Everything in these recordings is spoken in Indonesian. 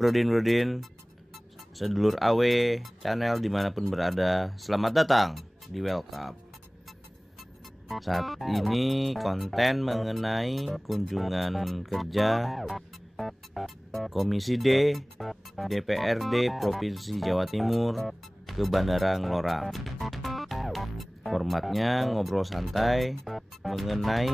Brodin, sedulur AW channel dimanapun berada, selamat datang di Welcome. Saat ini konten mengenai kunjungan kerja Komisi D DPRD Provinsi Jawa Timur ke Bandara Ngeloram. Formatnya ngobrol santai mengenai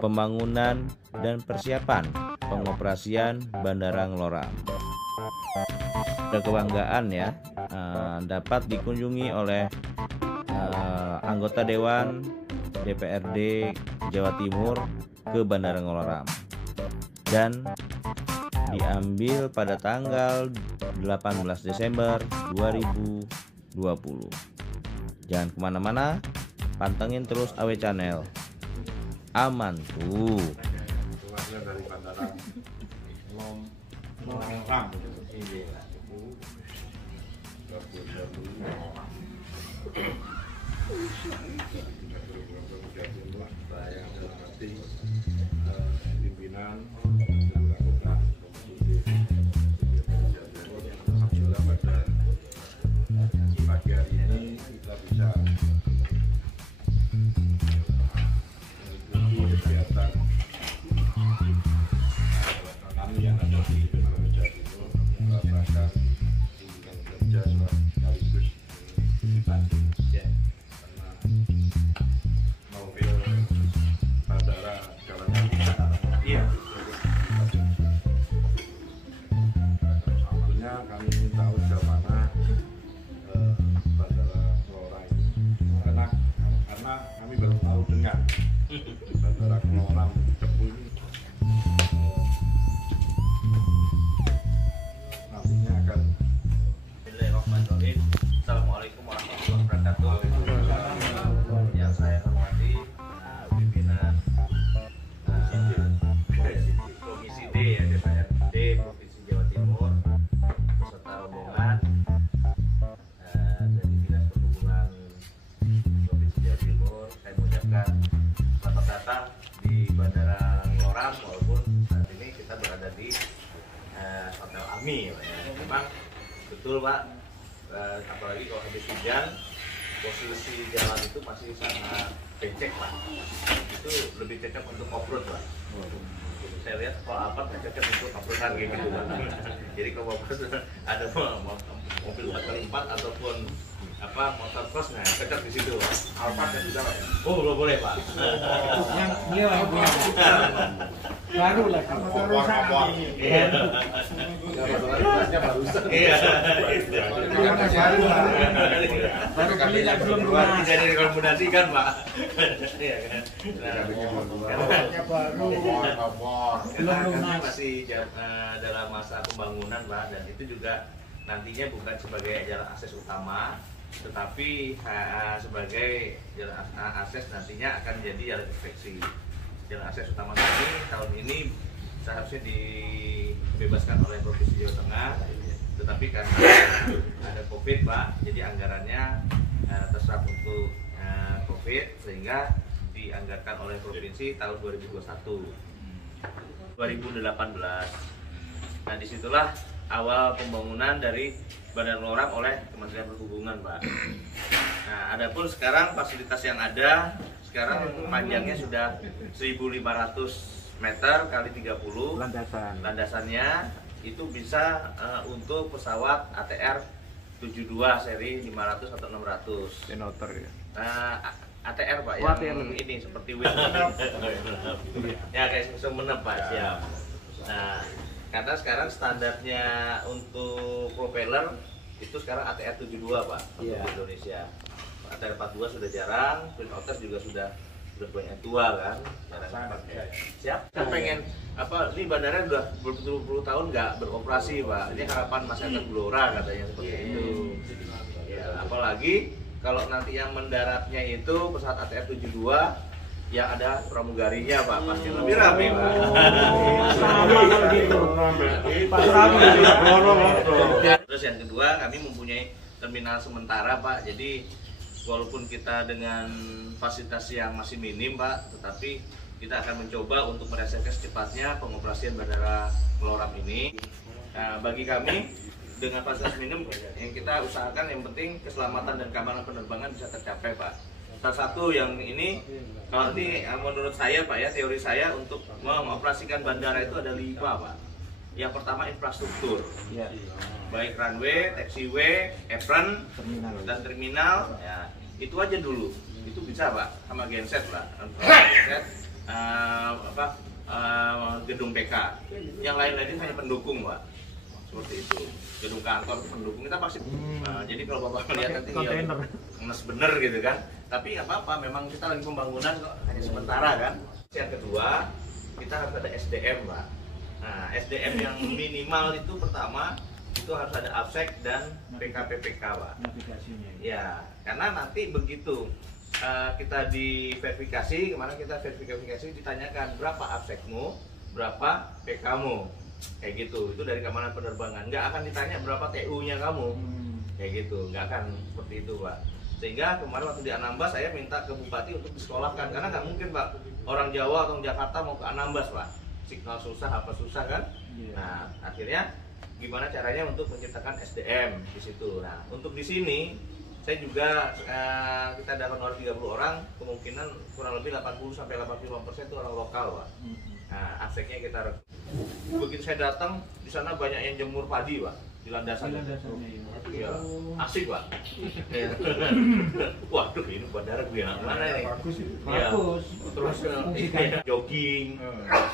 pembangunan dan persiapan pengoperasian Bandara Ngeloram. Ada kebanggaan ya, dapat dikunjungi oleh anggota Dewan DPRD Jawa Timur ke Bandara Ngeloram dan diambil pada tanggal 18 Desember 2020. Jangan kemana-mana, pantengin terus AW Channel. Aman tuh. Dari Bandara Ngeloram. Saya hormati pimpinan anggota Komisi Alhamdulillah pada pagi hari ini kita bisa mengikuti kegiatan kami yang ada di Jawa Timur melaksanakan kunjungan kerja sekaligus dibantu karena mobil bandara jalan kaki iya sebetulnya kami ingin tahu sejauh mana bandara Ngeloram ini karena kami baru tahu dengar bandara Ngeloram Cepu ini nantinya akan. Bismillahirrahmanirrahim. Assalamualaikum warahmatullahi wabarakatuh. Yang saya hormati pimpinan Komisi D ya DPRD Provinsi Jawa Timur beserta rombongan dari Dinas Perhubungan Provinsi Jawa Timur. Saya mengucapkan selamat datang di Bandara Ngeloram walaupun saat ini kita berada di Hotel Ami ya. Memang betul Pak, apalagi kalau habis hujan posisi jalan itu masih sangat becek Pak. Itu lebih cocok untuk off-road Pak. Saya lihat kalau Alphard nggak cocok untuk off-roadan kayak gitu Pak. Jadi kalau off-road ada mobil 4x4 ataupun motor cross nggak cocok di situ Pak. Alphard kan bisa Pak ya? Oh belum boleh Pak. Yang beliau yang punya baru lagi. Kompor. Iya. Ya barusan. Iya. Yang masih baru baru beli lagi belum lunas. Tidak direkomendasikan Pak. Iya kan. Yang baru belum Kami lunas. masih dalam masa pembangunan Pak, dan itu juga nantinya bukan sebagai jalan akses utama, tetapi sebagai jalan akses nantinya akan jadi jalan inspeksi. Jalan akses utama kami tahun ini seharusnya dibebaskan oleh Provinsi Jawa Tengah, tetapi karena ada COVID Pak, jadi anggarannya terserap untuk COVID sehingga dianggarkan oleh Provinsi tahun 2021 2018. Nah disitulah awal pembangunan dari Bandara Ngeloram oleh Kementerian Perhubungan Pak. Nah adapun sekarang fasilitas yang ada sekarang panjangnya sudah 1.500 meter kali 30 landasannya itu bisa untuk pesawat ATR 72 seri 500 atau 600 Denoter ya. ATR Pak Oh, yang ATR. ini seperti Win ya kayak Sumenep Pak siap. Nah karena sekarang standarnya untuk propeller itu sekarang ATR 72 Pak untuk Indonesia. ATR 42 sudah jarang, Twin Otter juga sudah banyak tua kan, jarang pakai. Siap. Kita pengen ini bandara udah berpuluh-puluh tahun nggak beroperasi Pak. Ini harapan masyarakat Blora katanya seperti itu. Ya, apalagi kalau nanti yang mendaratnya itu pesawat ATR 72 yang ada pramugarinya Pak, pasti lebih ramai Pak. Sama kalau gitu. Terus yang kedua kami mempunyai terminal sementara Pak, jadi walaupun kita dengan fasilitas yang masih minim Pak, tetapi kita akan mencoba untuk merealisasikan secepatnya pengoperasian Bandara Ngeloram ini. Nah, bagi kami dengan fasilitas minimum yang kita usahakan yang penting keselamatan dan keamanan penerbangan bisa tercapai, Pak. Salah satu yang ini kalau nanti menurut saya, Pak, ya teori saya untuk mengoperasikan bandara itu ada 5, Pak. Yang pertama infrastruktur, baik runway, taxiway, apron, dan terminal. Ya, itu aja dulu. Itu bisa, Pak, sama genset, Pak. Genset, gedung PK. Yang lain-lain hanya pendukung, Pak. Seperti itu. Gedung kantor pendukung kita pasti. Jadi kalau Bapak melihat nanti ngenes bener gitu kan. Tapi nggak apa-apa, memang kita lagi pembangunan kok, hanya sementara kan. Yang kedua, kita harus ada SDM, Pak. Nah, SDM yang minimal itu pertama itu harus ada AFSEC dan PKPPK, Pak. Ya, karena nanti begitu kita diverifikasi, kemarin kita verifikasi ditanyakan berapa AFSEC-mu, berapa PK-mu, kayak gitu. Itu dari keamanan penerbangan. Nggak akan ditanya berapa TU-nya kamu, kayak gitu. Nggak akan seperti itu, Pak. Sehingga kemarin waktu di Anambas saya minta ke Bupati untuk disekolahkan, karena nggak mungkin, Pak, orang Jawa atau Jakarta mau ke Anambas, Pak. Signal susah, apa susah kan? Nah, akhirnya gimana caranya untuk menciptakan SDM di situ. Nah, untuk di sini saya juga kita dapat orang 30 orang, kemungkinan kurang lebih 80-85% itu orang lokal, Pak. Nah, aspeknya kita begitu saya datang di sana banyak yang jemur padi, Pak, di landasan. Ya, asik, Pak. Waduh, ini bandara gue mana ini? Bagus. Ya, terus jogging,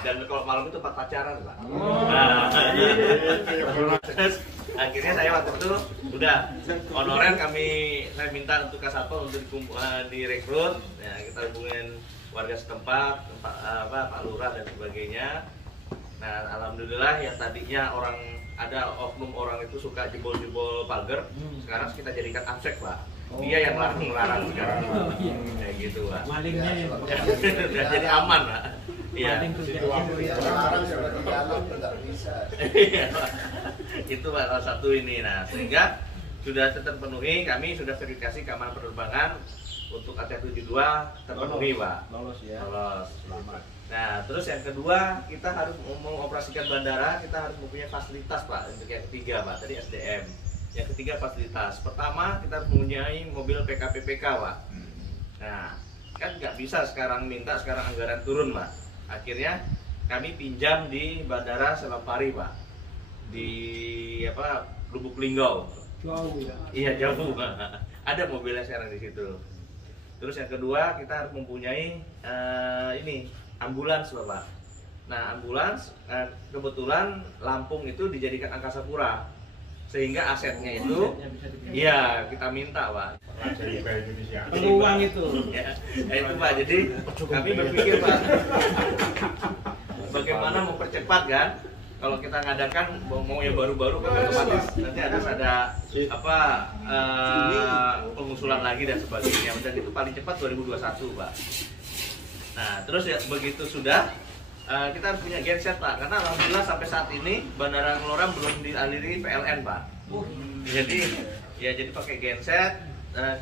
dan kalau malam itu pacaran, Pak. Nah, terus akhirnya saya waktu itu udah honorer saya minta untuk Kasatpol untuk direkrut. Ya, kita hubungin warga setempat, Pak Lurah dan sebagainya. Nah, alhamdulillah yang tadinya ada oknum orang itu suka jebol-jebol pagar, sekarang kita jadikan AFSEC, Pak. Dia yang larang sekarang. Kayak gitu, Pak. Malingnya udah jadi aman, Pak. Iya. Orang sudah di dalam nggak bisa. Itu, Pak, salah satu ini. Nah, sehingga sudah terpenuhi, kami sudah verifikasi keamanan penerbangan untuk ATR72 terpenuhi, Pak. Lolos ya. Lolos. Nah, terus yang kedua, kita harus mengoperasikan bandara, kita harus mempunyai fasilitas, Pak. Untuk yang ketiga, Pak, tadi SDM. Yang ketiga fasilitas. Pertama, kita harus mempunyai mobil PKPPK, Pak. Nah, kan nggak bisa sekarang minta, sekarang anggaran turun, Pak. Akhirnya kami pinjam di Bandara Selampari, Pak. Di Lubuk Linggau. Jauh ya. Iya, jauh, Pak. Ada mobilnya sekarang di situ. Terus yang kedua, kita harus mempunyai ambulans, Bapak. Nah, ambulans kebetulan Lampung itu dijadikan angkasa pura, sehingga asetnya itu iya kita minta, Pak. Peluang itu. Ya, itu, Pak. Jadi kami berpikir, Pak, bagaimana mempercepat kan? Kalau kita ngadakan mau yang baru-baru kan otomatis nanti ada pengusulan lagi dan sebagainya. Dan itu paling cepat 2021, Pak. Nah, terus ya begitu sudah kita harus punya genset, Pak, karena alhamdulillah sampai saat ini Bandara Ngeloram belum dialiri PLN, Pak. Jadi pakai genset,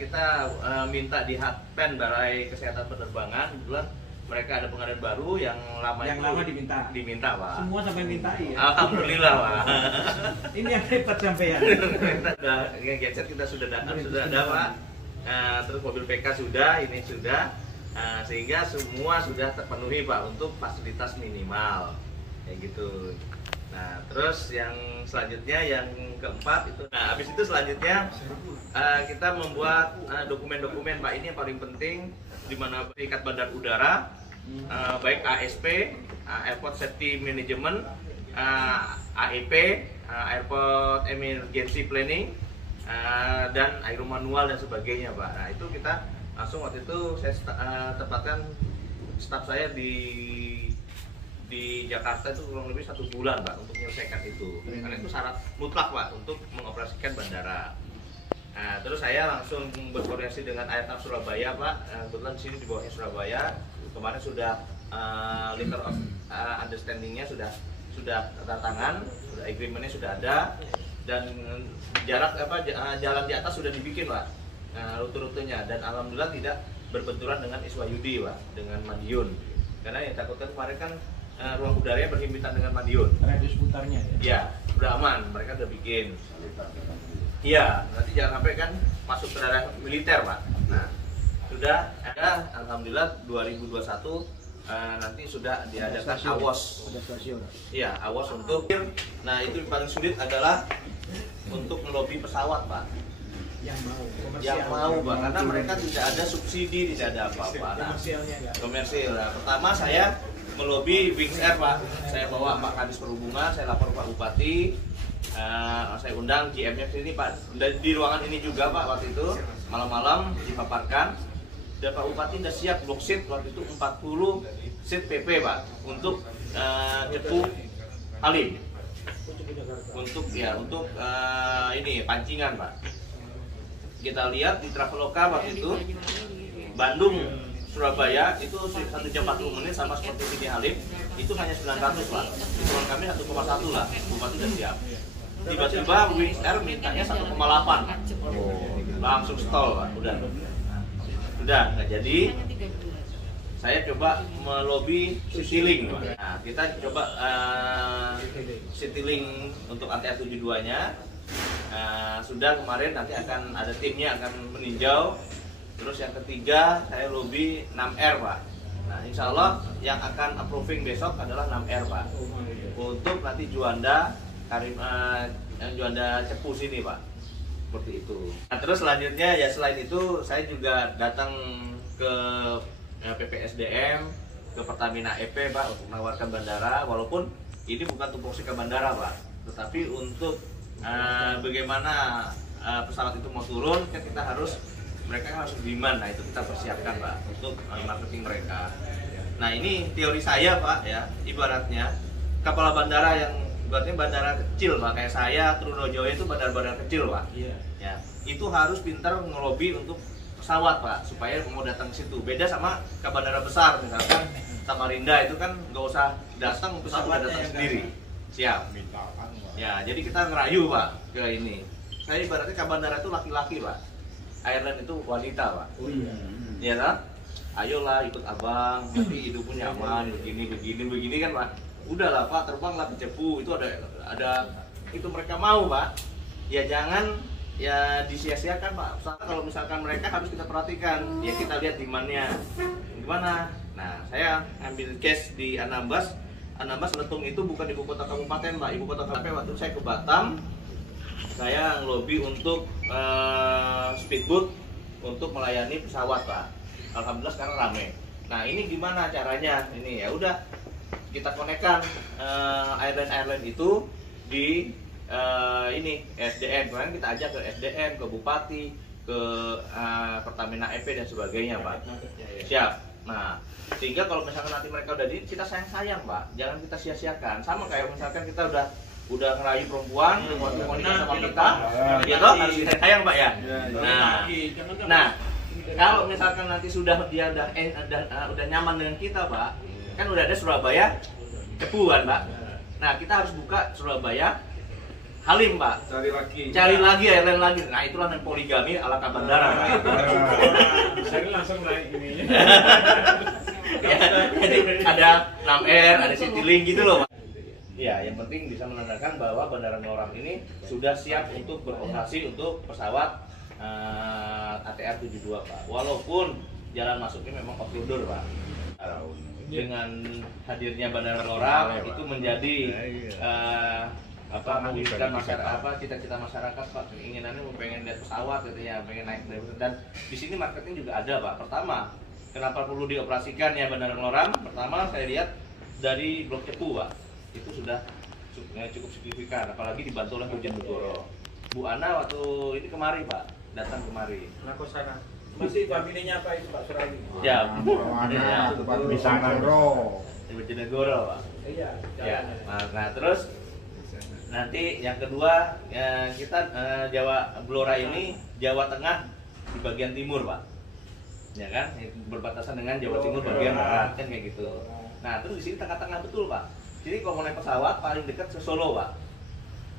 kita minta di Hatpen Balai Kesehatan Penerbangan. Kebetulan mereka ada pengadaan baru yang lama diminta, Pak. Semua sampai minta ya. Alhamdulillah, Pak. Ini yang hebat sampean. Genset kita sudah ada, Pak. Terus mobil PK ini sudah. Sehingga semua sudah terpenuhi, Pak, untuk fasilitas minimal kayak gitu. Nah, terus yang selanjutnya yang keempat itu, habis itu selanjutnya kita membuat dokumen-dokumen, Pak. Ini yang paling penting, di mana Serikat Bandar Udara, baik ASP, Airport Safety Management, AEP, Airport Emergency Planning, dan aero manual dan sebagainya, Pak. Nah, itu kita langsung waktu itu saya tempatkan staf saya di Jakarta itu kurang lebih 1 bulan, Pak, untuk menyelesaikan itu. Karena itu syarat mutlak, Pak, untuk mengoperasikan bandara. Nah, terus saya langsung berkoordinasi dengan Airnav Surabaya, Pak. Kebetulan di sini di bawahnya Surabaya. Kemarin sudah letter of understanding-nya sudah tanda tangan, sudah agreement-nya sudah ada, dan jalan di atas sudah dibikin, Pak. Rute-rutenya, dan alhamdulillah tidak berbenturan dengan Iswayudi, Pak, dengan Madiun. Karena yang takutkan kemarin kan ruang udaranya berhimpitan dengan Madiun. Radius putarnya ya. Ya, udah aman, mereka udah bikin. Iya, nanti jangan sampai kan masuk ke daerah militer, Pak. Nah, sudah ada, alhamdulillah 2021 nanti sudah diadakan AWOS. Ada stasiun. Iya, AWOS untuk. Nah, itu yang paling sulit adalah untuk melobi pesawat, Pak. Yang mau, Pak, karena mereka tidak ada subsidi, tidak ada apa-apa. Nah, komersil. Nah, pertama saya melobi Wings Air, Pak. Saya bawa Pak Kadis Perhubungan, saya lapor Pak Bupati. Saya undang GM-nya sini, Pak. Dan di ruangan ini juga, Pak, waktu itu malam-malam dipaparkan. Dan Pak Bupati sudah siap blok seat waktu itu 40 seat PP, Pak, untuk Cepu Halim. Untuk ini pancingan, Pak. Kita lihat di Traveloka waktu itu Bandung Surabaya itu 1 jam 40 menit sama seperti sini Halim itu hanya 900, Pak. Hitungan kami 1,1 lah. Bupati sudah siap. Tiba-tiba Wings Air mintanya 1,8. Langsung stall, Pak. Udah nggak jadi. Saya coba melobi Citylink. Nah, kita coba Citylink untuk ATR 72-nya. Sudah kemarin, nanti akan ada timnya akan meninjau. Terus yang ketiga saya lobby 6R, Pak. Nah, insya Allah yang akan approving besok adalah 6R, Pak. Untuk nanti Juanda Juanda Cepu sini, Pak. Seperti itu. Nah, terus selanjutnya ya selain itu saya juga datang ke PPSDM, ke Pertamina EP, Pak, untuk menawarkan bandara. Walaupun ini bukan tupoksi ke bandara, Pak, tetapi untuk bagaimana pesawat itu mau turun, kan kita mereka harus demand. Nah, itu kita persiapkan, Pak, untuk marketing mereka. Nah, ini teori saya, Pak, ya, ibaratnya kepala bandara yang ibaratnya bandara kecil, Pak, kayak saya, Trunojoyo itu bandara-bandara kecil, Pak. Iya. Ya, itu harus pintar ngelobi untuk pesawat, Pak, supaya mau datang ke situ. Beda sama ke bandara besar, misalkan Samarinda itu kan nggak usah datang, pesawat datang sendiri. Siap. Ya, jadi kita ngerayu, Pak, ke ini. Saya ibaratnya ke bandara itu laki-laki, Pak. Airline itu wanita, Pak. Oh iya. Iya kan? Ayolah ikut abang, nanti hidupmu nyaman, begini kan, Pak. Udahlah, Pak, terbanglah ke Cepu. Itu ada itu mereka mau, Pak. Ya jangan ya disia-siakan, Pak. Kalau misalkan mereka harus kita perhatikan, ya kita lihat demand-nya gimana. Nah, saya ambil case di Anambas. Anambas Letung itu bukan ibu kota kabupaten, Pak. Ibu kota kabupaten. Waktu saya ke Batam, saya ngelobi untuk speedboat untuk melayani pesawat, Pak. Alhamdulillah sekarang rame. Nah, ini gimana caranya? Ini ya udah kita konekkan airline itu di ini SDN. Kemarin kita ajak ke SDN, ke Bupati, ke Pertamina EP dan sebagainya, Pak. Siap. Nah, sehingga kalau misalkan nanti mereka udah kita sayang, Pak. Jangan kita sia-siakan. Sama kayak misalkan kita udah ngerayu perempuan, mau nikah sama kita, ya toh harus kita sayang, Pak, ya. Nah, kalau misalkan nanti dia udah nyaman dengan kita, Pak, kan udah ada Surabaya Cepu kan, Pak. Nah, kita harus buka Surabaya Halim, Pak. Cari lagi airline lagi. Nah, itulah yang poligami ala Kabandara, Pak. Saya langsung naik ini. Ya, jadi ada 6R, ada Citylink gitu loh, Pak. Ya, yang penting bisa menandakan bahwa Bandara Ngeloram ini sudah siap untuk beroperasi untuk pesawat ATR 72, Pak. Walaupun jalan masuknya memang off-roader, Pak. Dengan hadirnya Bandara Ngeloram itu menjadi mewujudkan masyarakat, cita-cita masyarakat, Pak. Keinginannya pengen lihat pesawat gitu ya, pengen naik dan di sini marketing juga ada, Pak. Pertama, kenapa perlu dioperasikan ya Bandara Ngeloram? Pertama, saya lihat dari Blok Cepu, Pak. Itu sudah cukup signifikan, apalagi dibantu oleh Bojonegoro. Bu Ana waktu ini kemari, Pak, datang kemari. Sana. Masih familinya apa itu, Pak Surawi? Ya, bisa Nagoro. di Bojonegoro, Pak. Iya. Ya, nah terus nanti yang kedua kita Jawa Blora ini Jawa Tengah di bagian timur, Pak. Ya kan, berbatasan dengan Jawa Timur bagian barat kan kayak gitu. Nah terus di sini tengah-tengah betul, Pak. Jadi kalau mau naik pesawat paling dekat ke Solo, Pak.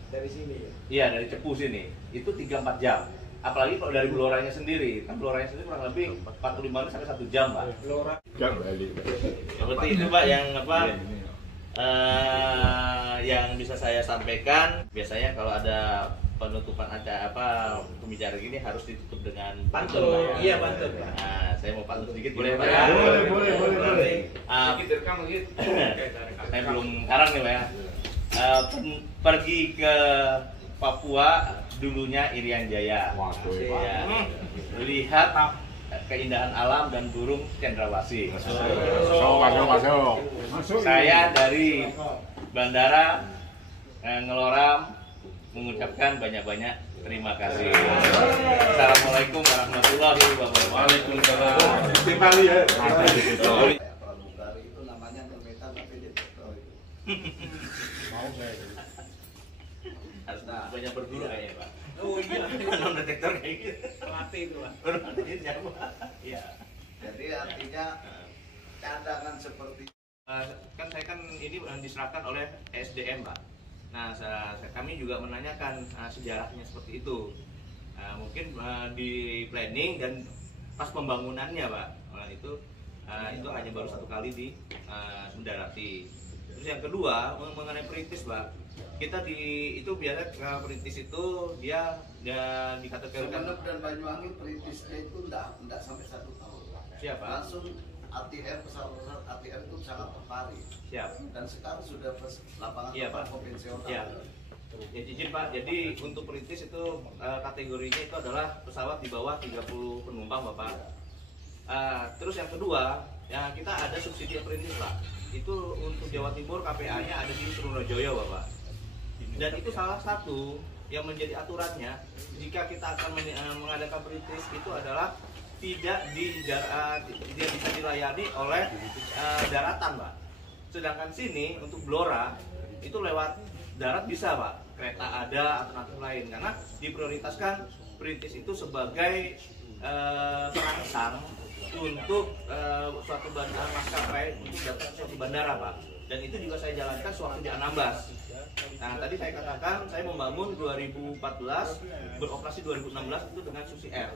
Dari sini. Iya, dari Cepu sini. Itu 3-4 jam. apalagi kalau dari bloranya sendiri, kan bloranya sendiri kurang lebih 45 menit sampai 1 jam, Pak. Jam balik. Seperti itu, Pak, yang yang bisa saya sampaikan. Biasanya kalau ada penutupan acara pembicaraan gini harus ditutup dengan pantun, Pak. Iya, pantun. Nah, saya mau pantun sedikit boleh, Pak? Ya? Boleh. Sedikit rekam gitu. Saya belum karang nih, Pak ya. Pergi ke Papua, dulunya Irian Jaya. Ya. Lihat keindahan alam dan burung cendrawasih. Masuk. Saya dari Bandara Ngeloram mengucapkan banyak-banyak terima kasih. Assalamualaikum warahmatullahi wabarakatuh. Waalaikumsalam. Kembali ya. Pramugari itu namanya ngemetan tapi detektor itu. Mau saya. Harus banyak berguru kayaknya, Pak. Oh iya, Non detektor kayak gitu. pelatih itu Pak. Berarti Iya. Jadi artinya cadangan seperti Kan saya kan ini diserahkan oleh SDM, Pak. Nah, kami juga menanyakan sejarahnya seperti itu. Mungkin di planning dan pas pembangunannya, Pak. Itu hanya baru 1 kali di mendarati. Terus yang kedua mengenai perintis, Pak. Kita itu biasa perintis itu dia dikategorikan Sumeneb dan Banyuwangi perintisnya itu enggak sampai 1 tahun. siapa? Langsung ATM, pesawat ATM itu sangat tertarik. Siap. Dan sekarang sudah lapangan Iya, Pak. konvensional. Iya. Ya, izin, Pak. Jadi untuk perintis itu kategorinya itu adalah pesawat di bawah 30 penumpang, Bapak. Terus yang kedua, ya kita ada subsidi perintis, Pak. Itu untuk Jawa Timur KPA-nya ada di Trunojoyo, Bapak. Dan itu salah satu yang menjadi aturannya jika kita akan mengadakan perintis itu adalah tidak bisa dilayani oleh daratan, Pak. Sedangkan sini untuk Blora itu lewat darat bisa, Pak. Kereta ada, alternatif lain karena diprioritaskan perintis itu sebagai perangsang untuk suatu bandara maskapai untuk datang ke suatu bandara, Pak. Dan itu juga saya jalankan sewaktu di Anambas. Nah, tadi saya katakan saya membangun 2014, beroperasi 2016 itu dengan Susi Air.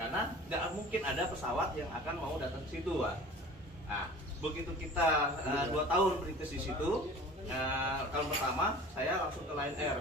Karena nggak mungkin ada pesawat yang akan mau datang ke situ, Pak. Nah, begitu kita 2 tahun perintis di situ, tahun pertama saya langsung ke Lion Air.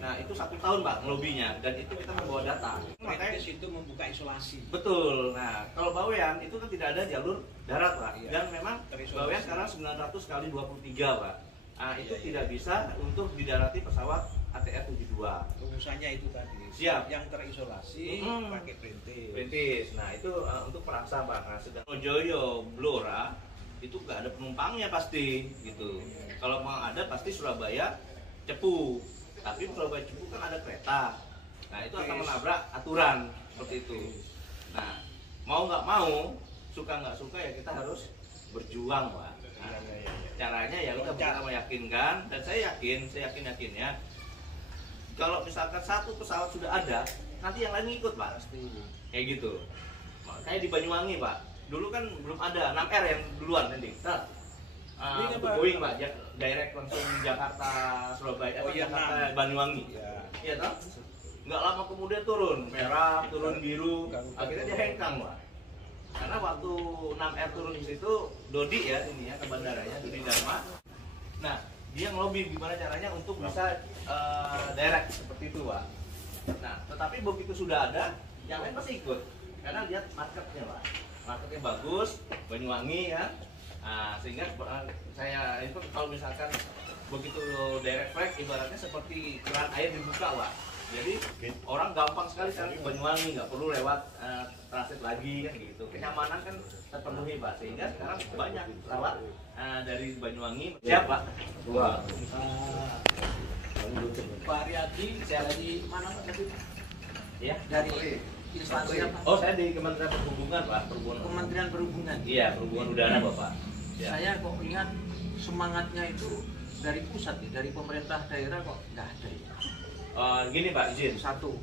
Nah, itu 1 tahun, Pak, ngelobinya, dan itu kita membawa data. Makanya Perintis itu membuka isolasi. betul. Nah, kalau Bawean itu kan tidak ada jalur darat, Pak. Iya. Dan memang Terisolasi. Bawean sekarang 900 kali 23, Pak. Nah, itu tidak bisa untuk didarati pesawat ATR 72. Rumusannya itu tadi. Siap. Yang terisolasi pakai perintis. Perintis. Nah, itu untuk perangsang, Pak. Nah, sedang Joyo Blora itu nggak ada penumpangnya pasti gitu. Kalau mau ada pasti Surabaya Cepu. Tapi Surabaya Cepu kan ada kereta. Nah, itu akan menabrak aturan seperti itu. Nah, mau nggak mau, suka nggak suka ya kita harus berjuang, Pak. Nah, caranya ya kita berusaha meyakinkan, dan saya yakin ya kalau misalkan satu pesawat sudah ada, nanti yang lain ngikut, Pak. Kayak gitu. Kayak di Banyuwangi, Pak. Dulu kan belum ada 6R yang duluan nanti. Ini untuk apa? Boeing, Pak, direct langsung Jakarta, Surabaya, Oh, iya, Jakarta, Banyuwangi. Iya toh? Nggak lama kemudian turun, merah, turun biru, akhirnya dia hengkang, Pak. Karena waktu 6R turun di situ, Dodi ya ini ya ke bandaranya, Dodi Dharma. Nah, dia ngelobi gimana caranya untuk bisa direct seperti itu, Pak. Nah, tetapi begitu sudah ada, yang lain pasti ikut. Karena lihat marketnya, Pak. Marketnya bagus, Banyuwangi ya. Nah, sehingga saya itu kalau misalkan begitu direct flight ibaratnya seperti keran air dibuka, Pak. Jadi orang gampang sekali sekarang ke Banyuwangi, nggak perlu lewat transit lagi kan gitu. Kenyamanan kan terpenuhi, Pak. Sehingga sekarang banyak pesawat dari Banyuwangi. Siap, Pak? Dua. Pak Riyadi dari mana Pak? Ya. Dari instansi apa? Oh, saya di Kementerian Perhubungan, Pak. Kementerian Perhubungan. Iya, perhubungan udara, Bapak. Ya. Saya kok ingat semangatnya itu dari pusat ya, dari pemerintah daerah kok nggak ada ya. Gini, Pak, izin. Satu.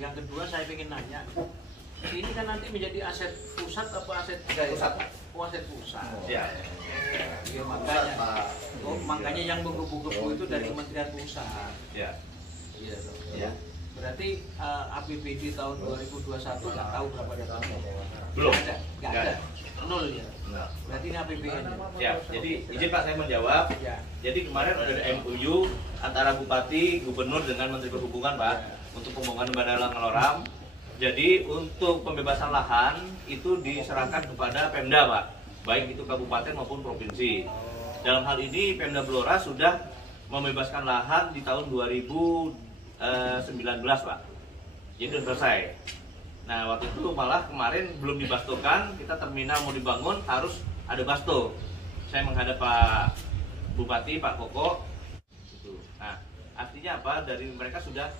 Yang kedua saya ingin nanya, ini kan nanti menjadi aset pusat apa aset daerah? Pusat, Pak. Oh, aset pusat. Ya. Ya, makanya yang menggebu-gebu itu dari Kementerian Pusat. Ya. Iya. Ya. Berarti APBD tahun 2021 nggak tahu berapa datanya? Belum. Nggak Nggak ada. Nol ya. Nah, Berarti ini APBN. ya, jadi izin Pak saya menjawab. Ya. Jadi kemarin ada MOU antara Bupati, Gubernur dengan Menteri Perhubungan Pak untuk pembangunan Bandara Ngeloram. Jadi untuk pembebasan lahan itu diserahkan kepada Pemda Pak, baik itu kabupaten maupun provinsi. Dalam hal ini Pemda Blora sudah membebaskan lahan di tahun 2019 Pak. Jadi sudah selesai. Nah waktu itu malah kemarin belum dibastokan, kita terminal mau dibangun harus ada basto. Saya menghadap Pak Bupati, Pak Koko. Nah artinya apa? Dari mereka sudah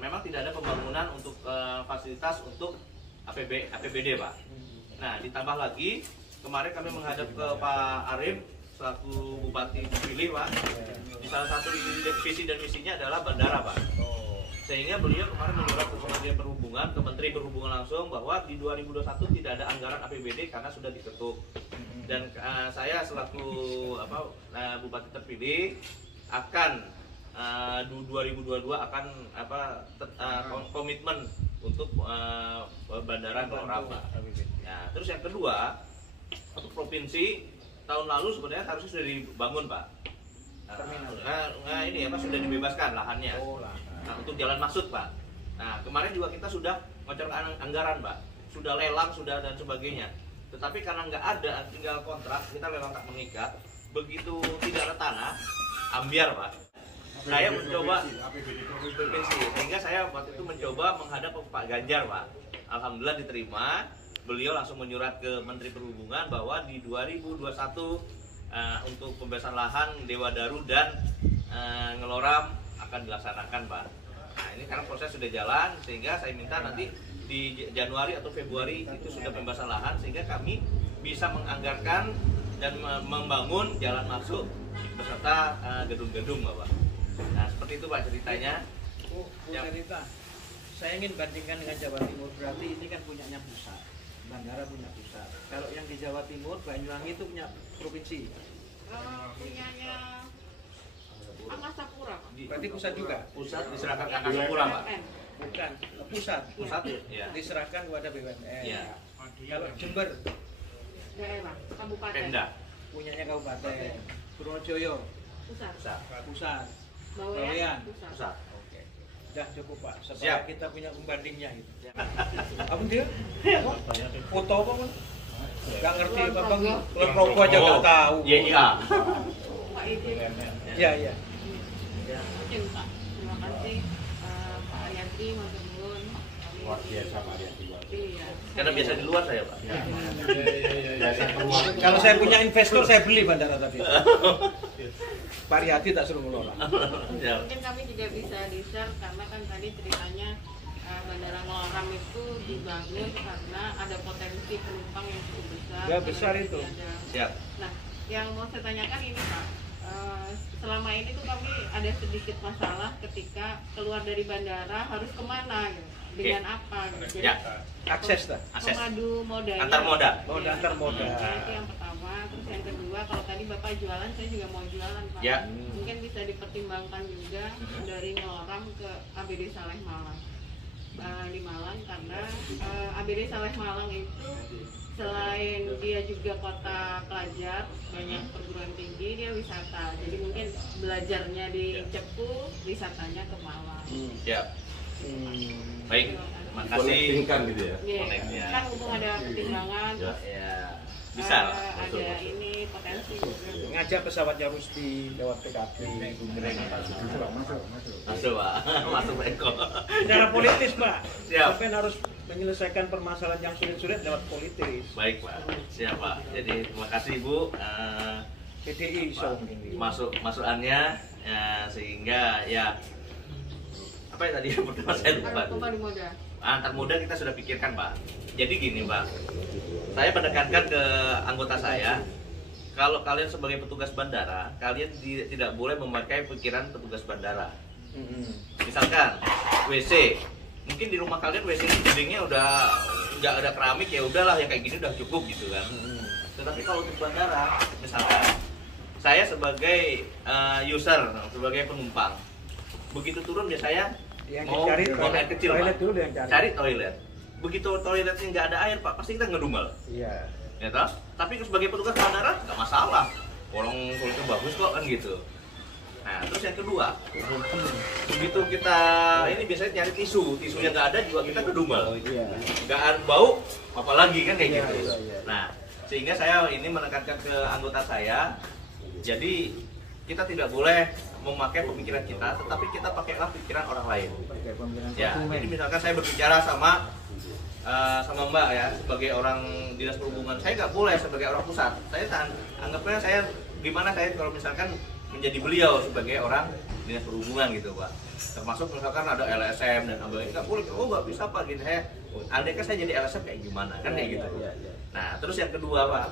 memang tidak ada pembangunan untuk fasilitas untuk APBD Pak. Nah ditambah lagi kemarin kami menghadap ke Pak Arif selaku Bupati terpilih Pak. Di salah satu visi dan misinya adalah bandara Pak. Sehingga beliau kemarin menyurat ke Kementerian Perhubungan, ke Menteri Perhubungan langsung bahwa di 2021 tidak ada anggaran APBD karena sudah diketuk. Dan saya selaku Bupati terpilih akan 2022 akan komitmen untuk Bandara Ngeloram. Nah, terus yang kedua untuk provinsi tahun lalu sebenarnya harusnya sudah dibangun Pak. Ini sudah dibebaskan lahannya. Nah, untuk jalan maksud Pak. Nah kemarin juga kita sudah ngocor anggaran Pak, sudah lelang sudah dan sebagainya. Tetapi karena nggak ada, tinggal kontrak, kita lelang tak mengikat. Begitu tidak ada tanah, ambiar Pak. Saya mencoba provinsi, sehingga saya waktu itu mencoba menghadap Pak Ganjar Pak. Alhamdulillah diterima. Beliau langsung menyurat ke Menteri Perhubungan bahwa di 2021 untuk pembebasan lahan Dewa Daru dan Ngeloram akan dilaksanakan Pak. Nah ini karena proses sudah jalan sehingga saya minta nanti di Januari atau Februari itu sudah pembebasan lahan sehingga kami bisa menganggarkan dan membangun jalan masuk beserta gedung-gedung Pak. Nah seperti itu Pak ceritanya. Bu Cerita, saya ingin bandingkan dengan Jawa Timur, berarti ini kan punyanya pusat, bandara punya pusat. Kalau yang di Jawa Timur, Banyuwangi itu punya provinsi. Punyanya Angkasa Pura. Berarti pusat juga? Pusat diserahkan ke Angkasa Pura Pak. Bukan, pusat. Pusat ya. Diserahkan kepada BUMN. Iya. Kalau Jember, Daerah, kabupaten. Pemda. punyanya kabupaten. Purworejo, Pusat. pusat. Bawean, Bawean. pusat. Pusat. Oke. Udah cukup Pak, supaya Siap. kita punya pembandingnya gitu. Apa dia? Foto apa Bang? Gak ngerti apa Bang? Klub rokok aja gak tahu. Iya. Pak Idin. Iya, iya. Mungkin Pak. Terima kasih Pak Arianti, Mas Gun. Luar biasa Pak Arianti. Iya. Karena biasa di luar saya Pak. Kalau saya punya investor, saya beli bandara tadi. Pak Riyadi tak suruh ngelola. Ya. Mungkin kami juga bisa di-share karena kan tadi ceritanya Bandara Ngeloram itu dibangun karena ada potensi penumpang yang cukup besar. Ya, besar itu. Siap. Nah, yang mau saya tanyakan ini Pak, selama ini tuh kami ada sedikit masalah ketika keluar dari bandara harus kemana gitu, dengan apa gitu. Jadi Ya. Akses tak? Akses. pemadu modanya. Antar moda. Oh, antar moda. Nah, itu yang pertama. Terus yang kedua, kalau tadi Bapak jualan, saya juga mau jualan Pak. Ya. Mungkin bisa dipertimbangkan juga dari Ngeloram ke ABD Saleh Malang. Di Malang karena ABD Saleh Malang itu selain dia juga kota pelajar, banyak perguruan tinggi, dia wisata. Jadi mungkin belajarnya di Cepu, wisatanya ke Malang. Ya. Baik. Terima kasih. Connecting-kan gitu ya. Iya, Connect-nya. kan mumpung ada pertimbangan, terus Ya. Bisa lah. ada ini potensi juga. Ngajak pesawatnya Rusdi lewat PKB. Masuk Pak. Masuk Pak Eko. Secara politis Pak. Siap. Tapi harus menyelesaikan permasalahan yang sulit-sulit lewat politis. Baik Pak. Siap Pak. Jadi terima kasih Bu. PDI so. Masukannya sehingga ya apa ya tadi yang pertama saya lupa. Pemadu moda. Antar moda kita sudah pikirkan Pak. Jadi gini Pak, saya menekankan ke anggota saya, kalau kalian sebagai petugas bandara, kalian tidak boleh memakai pikiran petugas bandara. Misalkan WC, mungkin di rumah kalian WC-nya dindingnya udah nggak ada keramik, ya udahlah yang kayak gini udah cukup gitu kan. Tetapi kalau untuk bandara, misalkan saya sebagai user, sebagai penumpang, begitu turun ya saya Yang mau dicari buang air kecil toilet Pak. dulu yang cari. Cari toilet. Begitu toiletnya nggak ada air Pak, pasti kita ngedumel. Iya. Ya toh? Tapi sebagai petugas bandara nggak masalah. Orang kulitnya bagus kok kan gitu. Nah, terus yang kedua, begitu kita ini biasanya nyari tisunya nggak ada juga kita ngedumel. Iya. Nggak ada bau, apalagi kan kayak Iya, gitu. iya, iya. Nah, sehingga saya ini menekankan ke anggota saya, jadi kita tidak boleh memakai pemikiran kita, tetapi kita pakailah pikiran orang lain. Pakai pemilihan Ya, konsumen. jadi misalkan saya berbicara sama Mbak ya, sebagai orang dinas perhubungan, saya nggak boleh sebagai orang pusat. Saya anggapnya saya gimana saya kalau misalkan menjadi beliau sebagai orang dinas perhubungan gitu Pak. Termasuk misalkan ada LSM dan abang nggak boleh, oh nggak bisa Pak gini saya. Andai kan saya jadi LSM kayak gimana kan kayak gitu. Iya, iya. Nah terus yang kedua Pak,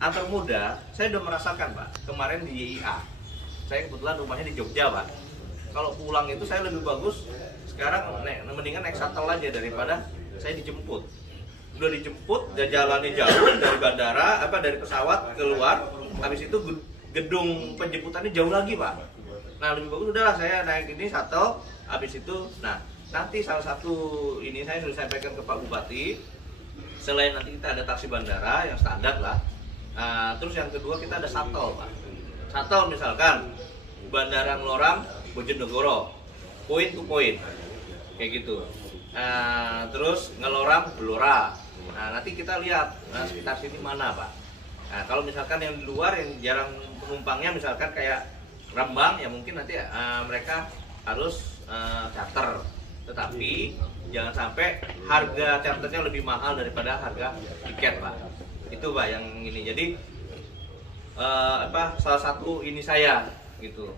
antar moda saya udah merasakan Pak kemarin di YIA. Saya kebetulan rumahnya di Jogja Pak. Kalau pulang itu saya lebih bagus sekarang mendingan naik shuttle aja daripada saya dijemput. Udah dijemput, dan jalannya jauh dari bandara, dari pesawat keluar, habis itu gedung penjemputannya jauh lagi Pak. Nah lebih bagus udahlah saya naik ini shuttle, habis itu, nah nanti salah satu ini saya sudah sampaikan ke Pak Bupati, selain nanti kita ada taksi bandara yang standar lah, terus yang kedua kita ada shuttle Pak. Shuttle misalkan Bandara Ngeloram, Bojonegoro, point to point, kayak gitu. Terus Ngeloram, Blora. Nah nanti kita lihat sekitar sini mana Pak. Nah kalau misalkan yang di luar yang jarang penumpangnya misalkan kayak Rembang ya mungkin nanti mereka harus charter. Tetapi jangan sampai harga charternya lebih mahal daripada harga tiket Pak. Itu Pak yang ini. Jadi salah satu ini saya gitu.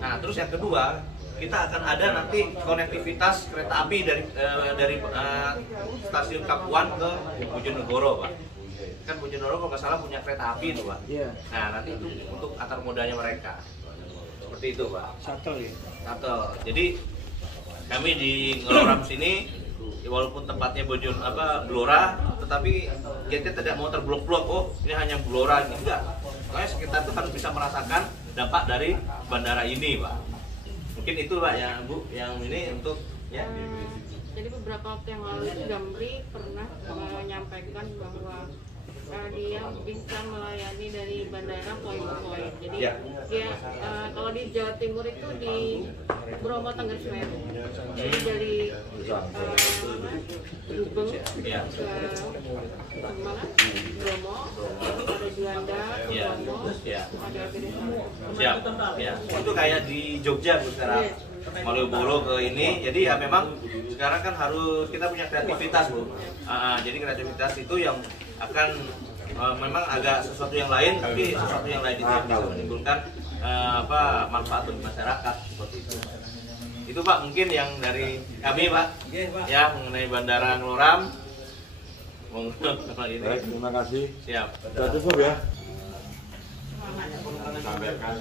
Nah terus yang kedua kita akan ada nanti konektivitas kereta api dari stasiun Kapuan ke Bojonegoro Pak. Kan Bojonegoro kalau nggak salah punya kereta api itu Pak. Iya. Nah nanti itu untuk antar modanya mereka. Seperti itu Pak. Shuttle ya. Shuttle. Jadi kami di Ngeloram sini walaupun tempatnya Blora, tetapi kita tidak mau terblok-blok. Oh ini hanya Blora, enggak. Makanya kita tuh harus bisa merasakan dampak dari bandara ini Pak. Mungkin itu Pak yang Bu, yang ini untuk ya. Jadi beberapa waktu yang lalu Damri pernah menyampaikan bahwa dia bisa melayani dari bandara point to point. Jadi Ya. dia kalau di Jawa Timur itu di Bromo Tengger Semeru. Jadi dari Gubeng Ya. ke mana? Bromo, ada Juanda, ke Ya. Bromo, Ya. ada Pedesaan. Siap. Ya. Itu kayak di Jogja Bu sekarang. Malioboro ke ini. Jadi ya memang sekarang kan harus kita punya kreativitas Bu. Jadi kreativitas itu yang akan memang agak sesuatu yang lain, tapi sesuatu yang lain itu yang bisa menimbulkan manfaat bagi masyarakat seperti itu. Itu Pak mungkin yang dari kami Pak. Oke, Pak. Ya mengenai Bandara Ngeloram. Ini. Baik, terima kasih. Siap. Sudah cukup ya. Sampaikan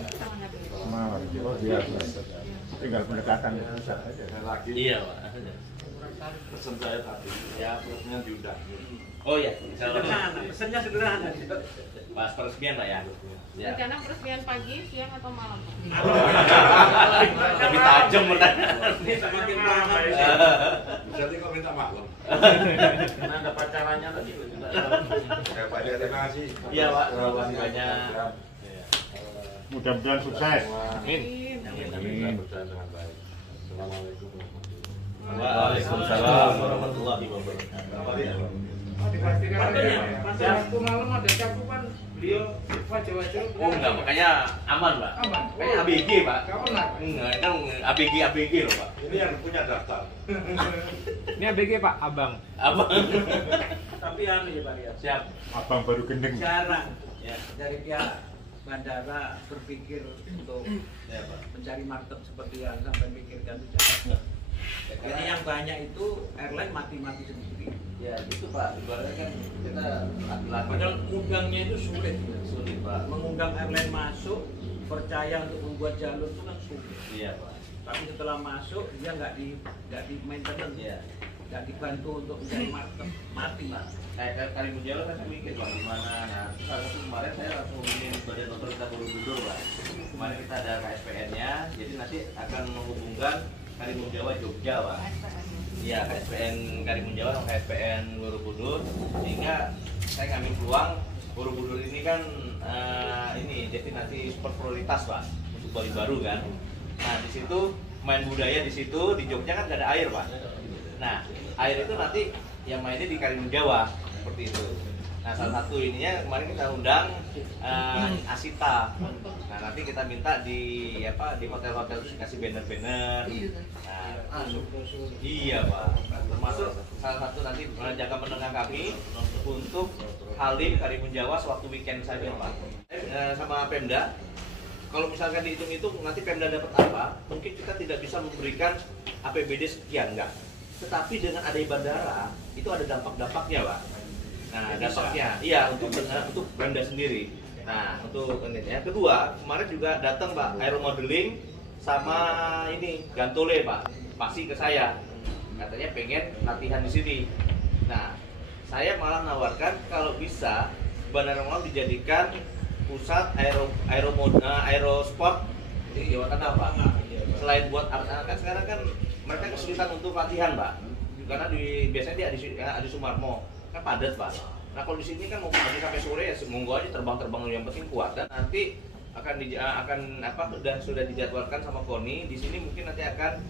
Malam. Oh biasa. Tinggal pendekatan saja. lagi Iya Pak. pesan saya tadi ya plusnya diundang. Oh iya, insya Allah. Sederhana, pesannya sederhana. Pas peresmian Pak ya. Ya. Rencana peresmian pagi, siang atau malam? Lebih tajam pertanyaan. Ini semakin lama. Jadi kok minta maklum. Karena ada pacarannya tadi. Ya Pak, terima kasih. Iya Pak, terima kasih banyak. Mudah-mudahan sukses. Amin. Amin. Berjalan dengan baik. Assalamualaikum warahmatullahi Waalaikumsalam warahmatullahi wabarakatuh. Pas waktu malam ada cakupan beliau wajah-wajah. Oh enggak, makanya aman Pak. Aman. Kayak ABG Pak. Gak pernah. Enggak, kan ABG loh Pak. Ini yang punya daftar. Ini ABG Pak, Abang. Abang. Tapi anu ya Pak ya. Siap. Abang baru gendeng. Jarang Ya. dari pihak bandara berpikir untuk Ya Pak. mencari market seperti yang sampai pikirkan itu jarang. Jadi yang banyak itu airline mati-mati sendiri. Ya itu Pak, ibaratnya kan kita laki-laki. Padahal ungangnya itu sulit. Sulit Pak. Mengundang airline masuk, percaya untuk membuat jalur itu kan sulit. Iya Pak. Tapi setelah masuk dia nggak di maintenance, Iya. nggak dibantu untuk mencari market, mati. Kayak kali Mujallo kan saya mikir Pak gimana. Nah, salah satu kemarin saya langsung hubungin Badan Otoritas Borobudur Pak. Kemarin kita ada KSPN-nya, jadi nanti akan menghubungkan Karimun Jawa Jogja, Pak. Iya, KSPN Karimun Jawa sama KSPN Borobudur. Sehingga saya ngambil peluang Borobudur ini kan ini destinasi sport prioritas, Pak, untuk Bali Baru kan. Nah, di situ main budaya di situ, di Jogja kan nggak ada air, Pak. Nah, air itu nanti yang mainnya di Karimun Jawa seperti itu. Nah, salah satu ininya kemarin kita undang Asita. Nah, nanti kita minta di hotel-hotel terus kasih banner-banner. Nah, iya, Pak. Termasuk salah satu nanti jangka menengah kami untuk Halim Karimun Jawa sewaktu weekend saja, Pak. Sama Pemda. Kalau misalkan dihitung-hitung nanti Pemda dapat apa, mungkin kita tidak bisa memberikan APBD sekian, enggak. Tetapi dengan adanya bandara, itu ada dampak-dampaknya, Pak. Nah, dampaknya, iya untuk Pemda sendiri. Nah, untuk ini ya. Kedua, kemarin juga datang Pak aeromodeling sama ini Gantole, Pak. Pasti ke saya. Katanya pengen latihan di sini. Nah, saya malah nawarkan kalau bisa Bandara Malang dijadikan pusat aerosport di Jawa Tengah, Pak. Selain buat anak-anak sekarang kan mereka kesulitan untuk latihan, Pak. Karena biasanya dia di Sumarmo kan padat, Pak. Nah, kalau di sini kan mau pagi sampai sore ya monggo aja terbang yang penting kuat. Dan nanti sudah dijadwalkan sama KONI. Di sini mungkin nanti akan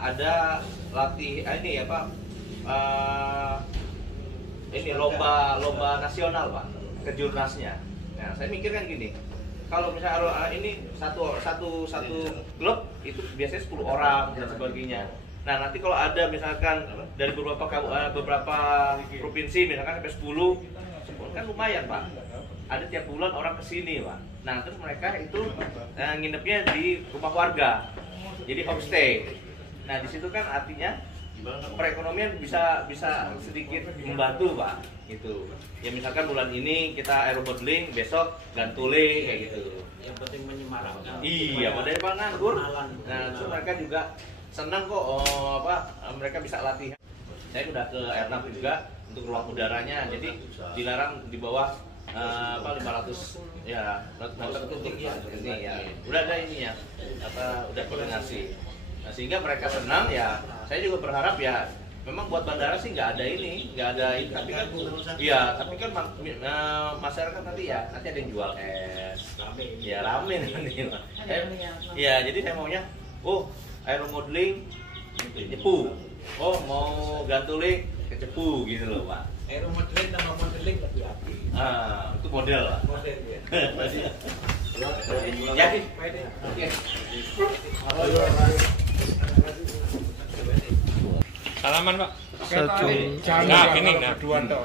ada lomba nasional, Pak, kejurnasnya. Nah, saya mikir kan gini, kalau misalnya ini satu klub itu biasanya 10 orang dan sebagainya. Nah, nanti kalau ada misalkan dari beberapa provinsi misalkan sampai 10 kan lumayan, Pak. Ada tiap bulan orang kesini, Pak. Nah, terus mereka itu nginepnya di rumah warga. Jadi homestay. Nah, di situ kan artinya perekonomian bisa sedikit membantu, Pak. Gitu. Ya misalkan bulan ini kita aeromodeling, besok gantole kayak gitu. Yang penting menyemarakkan. Iya, modalnya Pak nganggur. Nah, terus mereka juga senang kok mereka bisa latihan. Saya udah ke Airnav juga untuk ruang udaranya, jadi dilarang di bawah 500 meter untuk ini ya. Udah ada ini ya, udah koordinasi. Nah, sehingga mereka senang ya. Saya juga berharap ya, memang buat bandara sih nggak ada ini, tapi kan masyarakat nanti ada yang jual es, ya rame nanti. Ya, jadi saya maunya, aeromodeling Cepu, mau gantole ke Cepu gitu loh, Pak. Aeromodeling sama modeling lebih api. Itu model, Pak. Model ya. Jadi, Oke. Salaman, Pak. Satu. Nah, ini nah. Dua toh.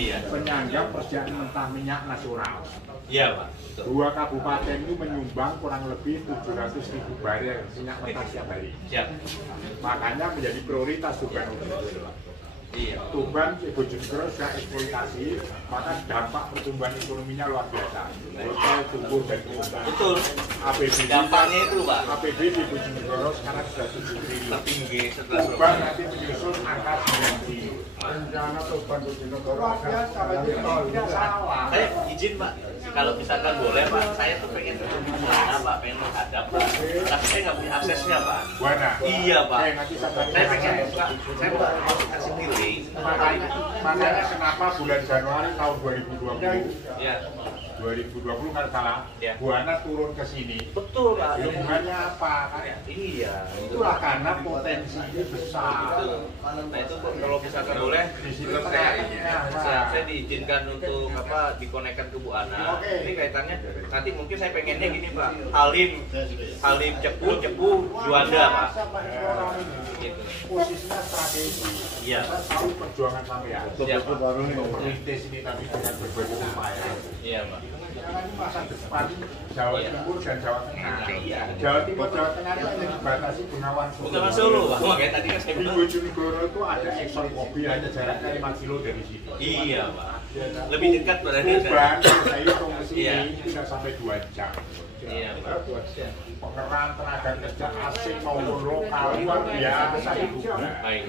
Iya. Penyangga persediaan mentah minyak nasional. Iya, Pak. Betul. 2 kabupaten itu menyumbang kurang lebih 700.000 barel minyak mentah setiap hari. Siap. Makanya menjadi prioritas Tuban. Iya. Tuban, Bojonegoro sudah eksploitasi, maka dampak pertumbuhan ekonominya luar biasa. Hotel tumbuh dan berkembang. Betul. APBD Dampaknya itu, Pak. APBD di Bojonegoro sekarang sudah 7 triliun. Tertinggi setelah Tuban nanti menyusul angka 9 triliun. Rencana Tuban Bojonegoro tidak salah. Saya izin, Pak, kalau misalkan boleh, Pak, saya tuh pengen ketemu di sana, Pak, pengen menghadap, Pak. Tapi saya nggak punya aksesnya, Pak. Buana. Iya, Pak. Nanti Saya pengen, Pak, saya mau kasih pilih. Makanya kenapa bulan Januari tahun 2020, Ya. 2020 kan salah, Ya. Buana turun ke sini. Betul, Pak. Hubungannya apa? Iya. Itulah karena potensinya besar. Betul. Nah, itu kalau misalkan boleh, Di situ saya diizinkan untuk dikonekkan ke Bu Ana. Oke. Ini kaitannya nanti mungkin saya pengennya gini, Pak. Halim Cepu Juanda, Pak. Gitu. Posisinya strategi. Iya. Saya tahu perjuangan sampean. Siap, Pak. Untuk merintis ini tapi dengan berbagai upaya. Iya, Pak. Karena ini masa depan Jawa Iya. Timur dan Jawa Tengah. Iya. Jawa Timur, Jawa Tengah itu hanya dibatasi Bengawan Solo. Bengawan Solo, Pak. Makanya tadi kan saya Di bilang. Bojonegoro itu ada ekspor kopi hanya jaraknya 5 kilo dari situ. Iya, Pak. Lebih dekat berarti. Tuban, saya hitung ke sini Iya. tidak sampai 2 jam. Iya, Pak. Pengerahan tenaga kerja asing maupun lokal luar biasa itu. Baik.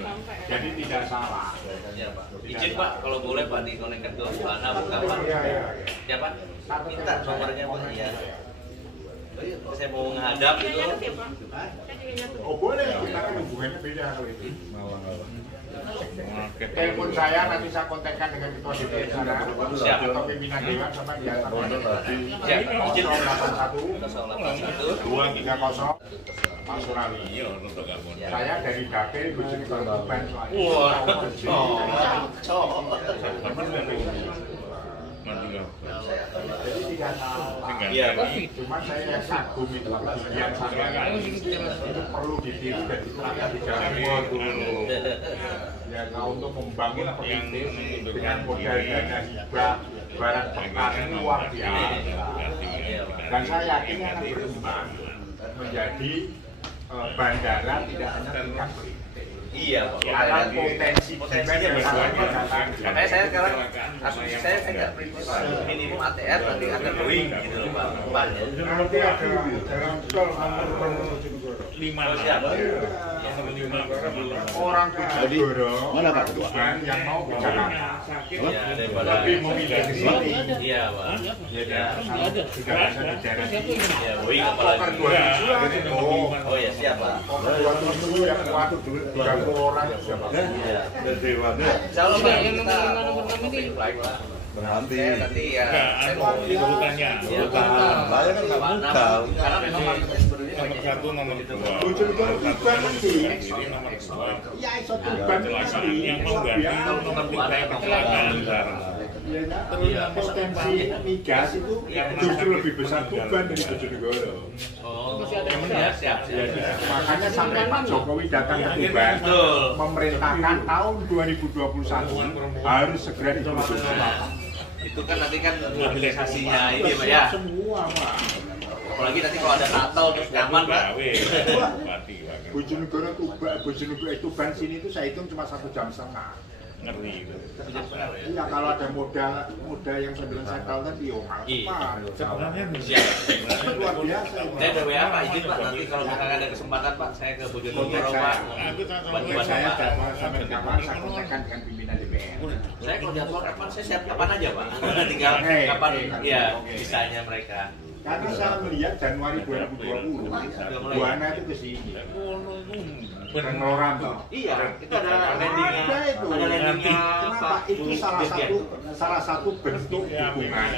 Jadi tidak salah. Ya, Pak. Izin Pak, kalau boleh Pak dikonekkan ke mana bukan Pak? Ya Pak, minta nomornya Pak. Iya. Saya mau menghadap itu. Oh boleh, kita kan hubungannya beda kalau itu. Telepon saya nanti saya kontakkan dengan ketua DPR sana atau pimpinan dewan sama di atas. Siap, izin 081 230 Pak Surawi. Saya dari Dapil Bojonegoro Tuban. Wah, Jadi tidak salah. Iya, Pak. Cuma saya yang kagum itu kegiatan saya itu perlu ditiru dan diterapkan di Jawa Timur. Ya, nah, untuk membangun perintis dengan modal dana hibah barang bekas luar biasa. Dan saya yakin akan berkembang menjadi bandara tidak hanya tingkat perintis. Iya, Pak. Karena potensinya besar. Makanya saya sekarang asumsi saya nggak perintis minimum ATR nanti akan going gitu loh Pak. Depannya. Nanti ada dalam tol orang Bojonegoro Mana Pak Ketua? yang mau ke Jakarta Iya, daripada lebih memilih ke sini. Iya, Pak. Ya, sudah bisa di daerah sini. Ya, going Poker apalagi. 27 Oh ya, siap Pak. Poker 27 yang kuat 30 orang sudah bagus. Iya. Insyaallah Pak, kita mau flight Pak. Berhenti. Nanti ya, saya mau urutannya. Iya, Saya kan nggak muda. karena memang marketnya sebenarnya Nomor banyak. satu, nomor dua. Bojonegoro Tuban mesti. Jadi nomor dua. Ya iso Tuban Kecelakaan mesti. yang mau ganti Biar nomor tiga kecelakaan besar. potensi migas itu justru lebih besar Tuban dari Bojonegoro. Oh, ya, siap. Makanya sampai Pak Jokowi datang ke Tuban Betul. memerintahkan tahun 2021 harus segera dibangun. Itu kan nanti kan mobilisasinya ini Pak ya. Semua Pak. Apalagi nanti kalau ada Natal terus nyaman Pak. Bojonegoro Tuban sini itu saya hitung cuma 1,5 jam. Ngeri itu. Iya kalau ada moda yang 9 sekal tadi yo mahal cepat. Siap. Luar biasa. Saya udah WA Pak, izin Pak nanti kalau misalkan ada kesempatan Pak, saya ke Bojonegoro Pak. Bantuan Saya Pak. jadwal sampai kapan saya kontakkan dengan pimpinan DPR. Saya kalau jadwal kapan saya siap kapan aja Pak. Tinggal kapan ya bisanya mereka. Karena saya melihat Januari 2020 Buana itu ke sini. Pengeloran toh. Iya, itu ada landingnya. Ada itu. Ada landingnya Kenapa? Pak. Itu salah satu bentuk dukungan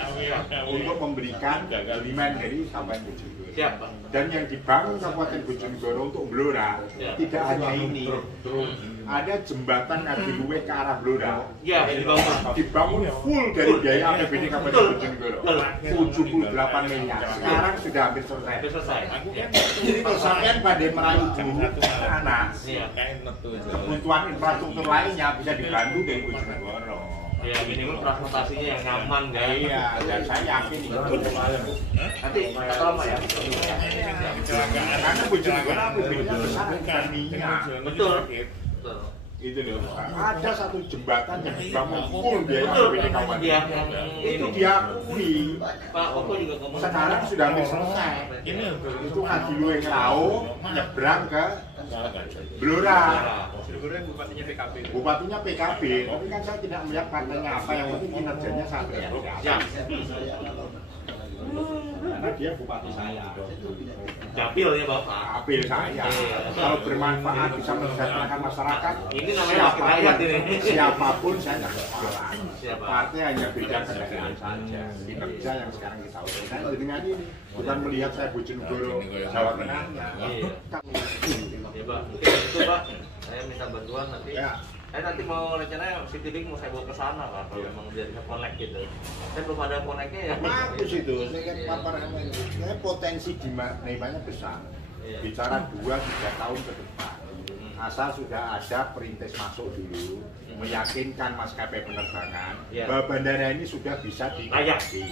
untuk memberikan demand dari Kabupaten Bojonegoro. Siap Pak. Dan yang dibangun Kabupaten Bojonegoro untuk Blora Ya. tidak hanya ini. Ada jembatan Ngadiluwe ke arah Blora. Ya, Dibangun full dari biaya APBD Kabupaten Bojonegoro. 78 miliar. Sekarang sudah hampir selesai. Hampir selesai. Ya. Jadi kalau sampean pada merayu guru anak, Iya. kebutuhan infrastruktur lainnya bisa dibantu dari Bojonegoro. Ya minimal transportasinya yang nyaman kan. Iya, dan saya yakin itu. Nanti kata lama ya. Karena Bojonegoro APBD-nya besar bukan minyak. Betul. Betul. Itu loh. Ada satu jembatan yang dibangun full biaya APBD Kabupaten. Iya. Itu diakui. Pak Oko juga ngomong. Sekarang sudah hampir selesai. Itu Ngadiluwe Ngelau nyebrang ke Blora. Bupatinya PKB, tapi kan saya tidak melihat partainya apa, yang penting kinerjanya saya apresiasi. Ya. Karena dia bupati saya. Capil ya Bapak. Apil saya. Kalau bermanfaat bisa mensejahterakan masyarakat. Ini namanya wakil rakyat ini. Siapapun saya tidak masalah. Siapa? Partai hanya beda kendaraan saja. Kinerja yang sekarang kita uruskan dengan ini bukan melihat saya Bojonegoro Jawa Tengah. Iya. Ya Pak, mungkin itu Pak. Saya minta bantuan nanti. Ya. Saya nanti mau rencananya Citylink mau saya bawa ke sana Pak. Kalau memang biar bisa connect gitu. Saya belum ada connectnya ya. Bagus itu, saya kan paparan ini. Sebenarnya potensi demandnya besar. Iya. Bicara 2-3 tahun ke depan. Asal sudah ada perintis masuk dulu, meyakinkan maskapai penerbangan Iya. bahwa bandara ini sudah bisa Layak. dikoneksi.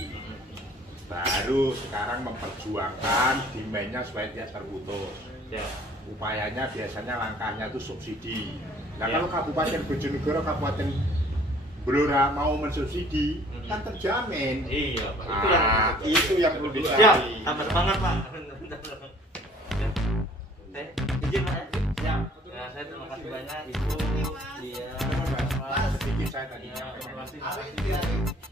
Baru sekarang memperjuangkan demand-nya supaya tidak terputus. Ya. Upayanya biasanya langkahnya itu subsidi. Nah Ya. kalau Kabupaten Bojonegoro, Kabupaten Blora mau mensubsidi kan terjamin. Iya, Pak. Itu yang perlu Siap, dicari. tambah semangat, Pak. Izin, Pak. Siap. Ya, saya terima kasih banyak Ibu. Iya. Sedikit saya tadi. Iya, terima kasih. Hari ini